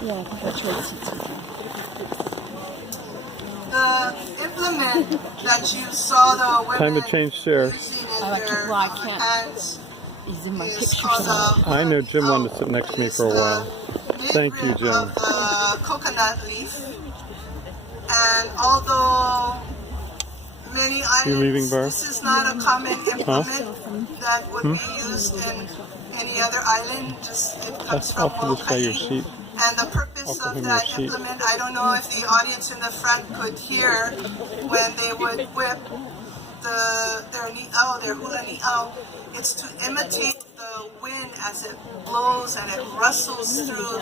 Yeah, The implement that you saw the women Time to change chairs. using in I like it. their Well, I can't. hands He's in my is picture called somewhere. the I know Jim hula wanted to sit next to me It is for a the while. Thank you, midrib Jim. of the coconut leaf. And although many islands, leaving, Bar? this is not a common implement that would be used in any other island. Just it comes from Offer this guy your Molokai. seat. And the purpose Offer of him that your seat. implement, I don't know if the audience in the front could hear when they would whip their ni'au, their hula ni'au. It's to imitate the wind as it blows and it rustles through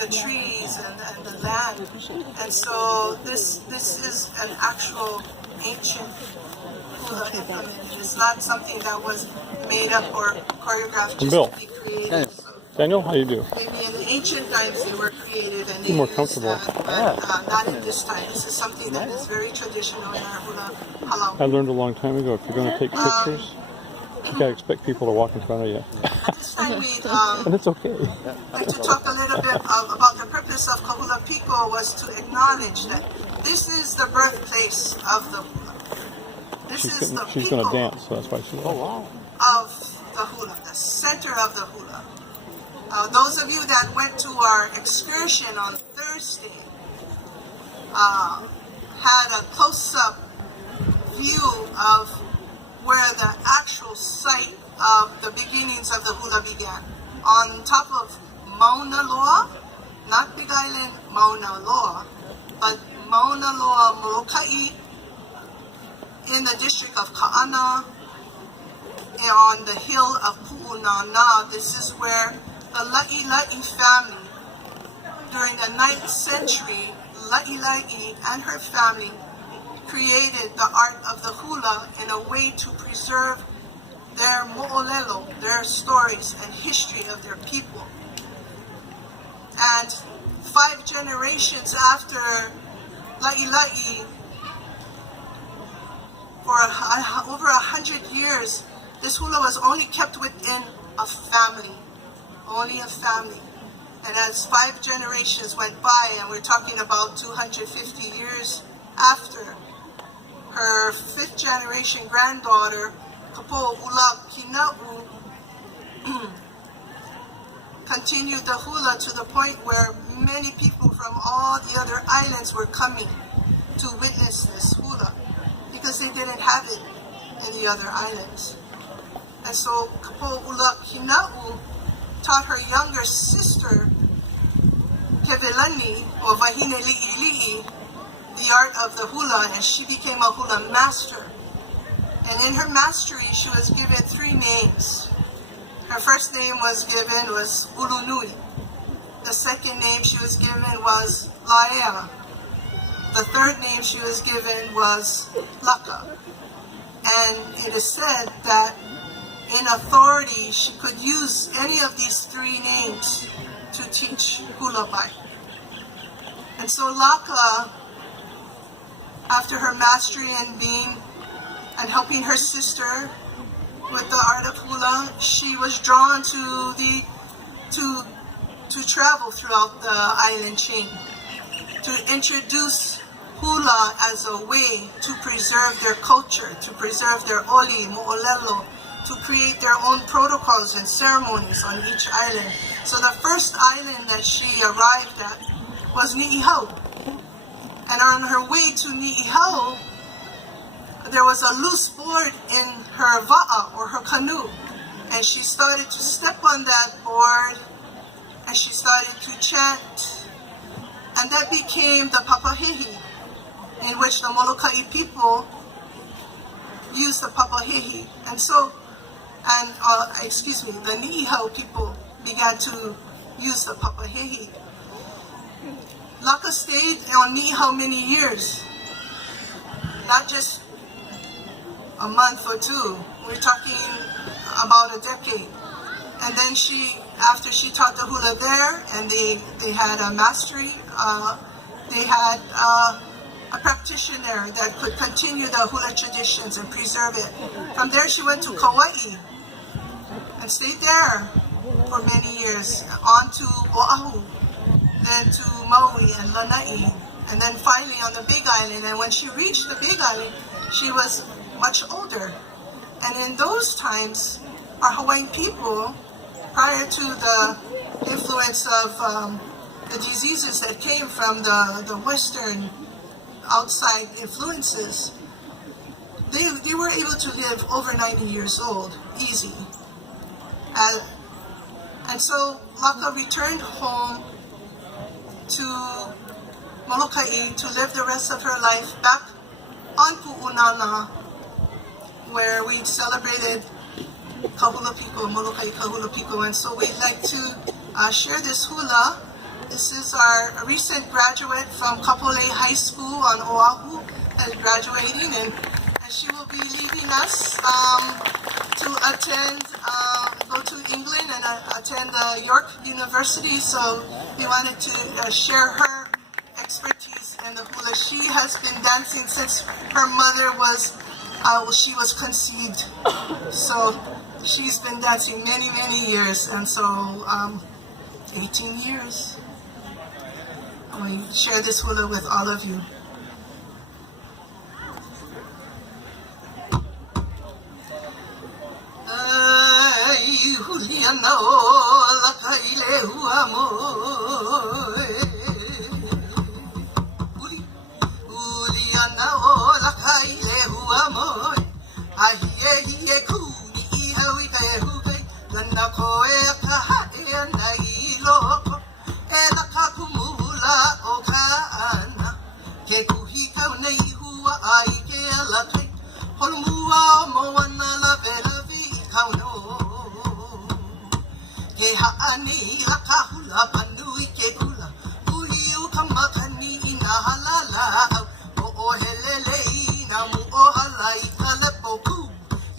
the trees and the land. And so this is an actual ancient hula implement. It is not something that was made up or choreographed just Bill. to be created. So Daniel, how you do? maybe in the ancient times they were created and they Be more used comfortable. that, but not in this time. This is something that is very traditional in our hula halau. I learned a long time ago, if you're going to take pictures, you got to expect people to walk in front of you. At this time we And it's okay. like to talk a little bit about the purpose of Kahula Piko was to acknowledge that this is the birthplace of the hula. This is the She's going to piko dance, so that's why she of the hula, the center of the hula. Those of you that went to our excursion on Thursday had a close-up view of where the actual site of the beginnings of the hula began. On top of Mauna Loa, not Big Island Mauna Loa, but Mauna Loa Molokai in the district of Ka'ana, on the hill of Pu'unana. This is where the La'ila'i family, during the 9th century, La'ila'i and her family created the art of the hula in a way to preserve their mo'olelo, their stories and history of their people. And 5 generations after La'ila'i, for over 100 years, this hula was only kept within a family, only a family. And as 5 generations went by, and we're talking about 250 years after, her 5th generation granddaughter, Kapo Ula Kina'u, continued the hula to the point where many people from all the other islands were coming to witness this hula because they didn't have it in the other islands. And so Kapo Ula Kina'u taught her younger sister, Kevelani, or Vahine Li'ili'i, the art of the hula, and she became a hula master. And in her mastery, she was given 3 names. Her first name was Ulunui. The second name she was given was Laea. The third name she was given was Laka. And it is said that in authority, she could use any of these 3 names to teach hula bai. And so Laka, after her mastery and helping her sister with the art of hula, she was drawn to travel throughout the island chain to introduce hula as a way to preserve their culture, to preserve their oli, mo'olelo, to create their own protocols and ceremonies on each island. So the first island that she arrived at was Ni'ihau. And on her way to Ni'ihau, there was a loose board in her va'a, or her canoe. And she started to step on that board, and she started to chant. And that became the papahehi, in which the Molokai people used the papahehi. And so, the Ni'ihau people began to use the papahehi. Laka stayed on Ni'ihau many years, not just a month or 2. We're talking about a decade. And then after she taught the hula there, and they had a mastery, they had a practitioner that could continue the hula traditions and preserve it. From there she went to Kauai and stayed there for many years, on to Oahu, then to Maui and Lanai, and then finally on the Big Island. And when she reached the Big Island, she was much older. And in those times, our Hawaiian people, prior to the influence of the diseases that came from the Western outside influences, they were able to live over 90 years old, easy. And so Laka returned home to Molokai to live the rest of her life back on Pu'unana, where we celebrated Kahulapiko, Molokai Kahulapiko. And so we'd like to share this hula. This is our recent graduate from Kapolei High School on Oahu, graduating, and she will be leaving us to attend, go to England and attend York University. So we wanted to share her expertise in the hula. She has been dancing since her mother was, she was conceived. So she's been dancing many, many years, and so 18 years. We share this hula with all of you. Juliana o la kaile huamo, Juliana o la kaile huamo, ahie kuni ihawi kai hukai, lana koe kaha e nai loko, e la kakumula o kaana, ke kuhi kau nei hua ai ke ala kai, holmua moana la velavi kau no. Ke haani la kahula panui ke kula Ui ukamakani ina halala O helele na mu o halai kalepo ku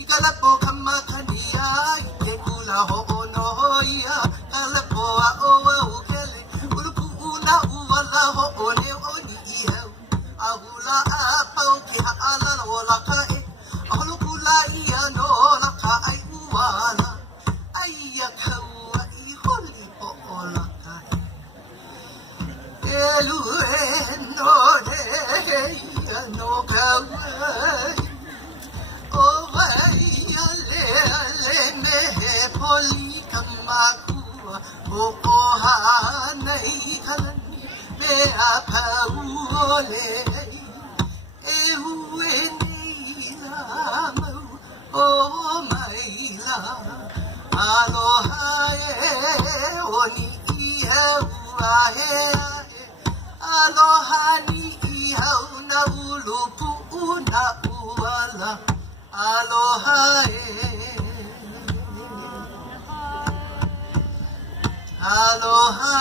Ikalepo kamakani ai ke kula ho o noia Kalepo a o a ukele Ulupu una uwala ho o ne o ni ihau Ahula a pau ke haala o la kae Aholupula ia no la kae uwala Aia kau no de no kawai o vai ale me poli kamakua o ha nei kalani me apau le e ue nei la mau o mai la aloha e oni ia ua he Aloha ni ihau na ulupu na uala Aloha Aloha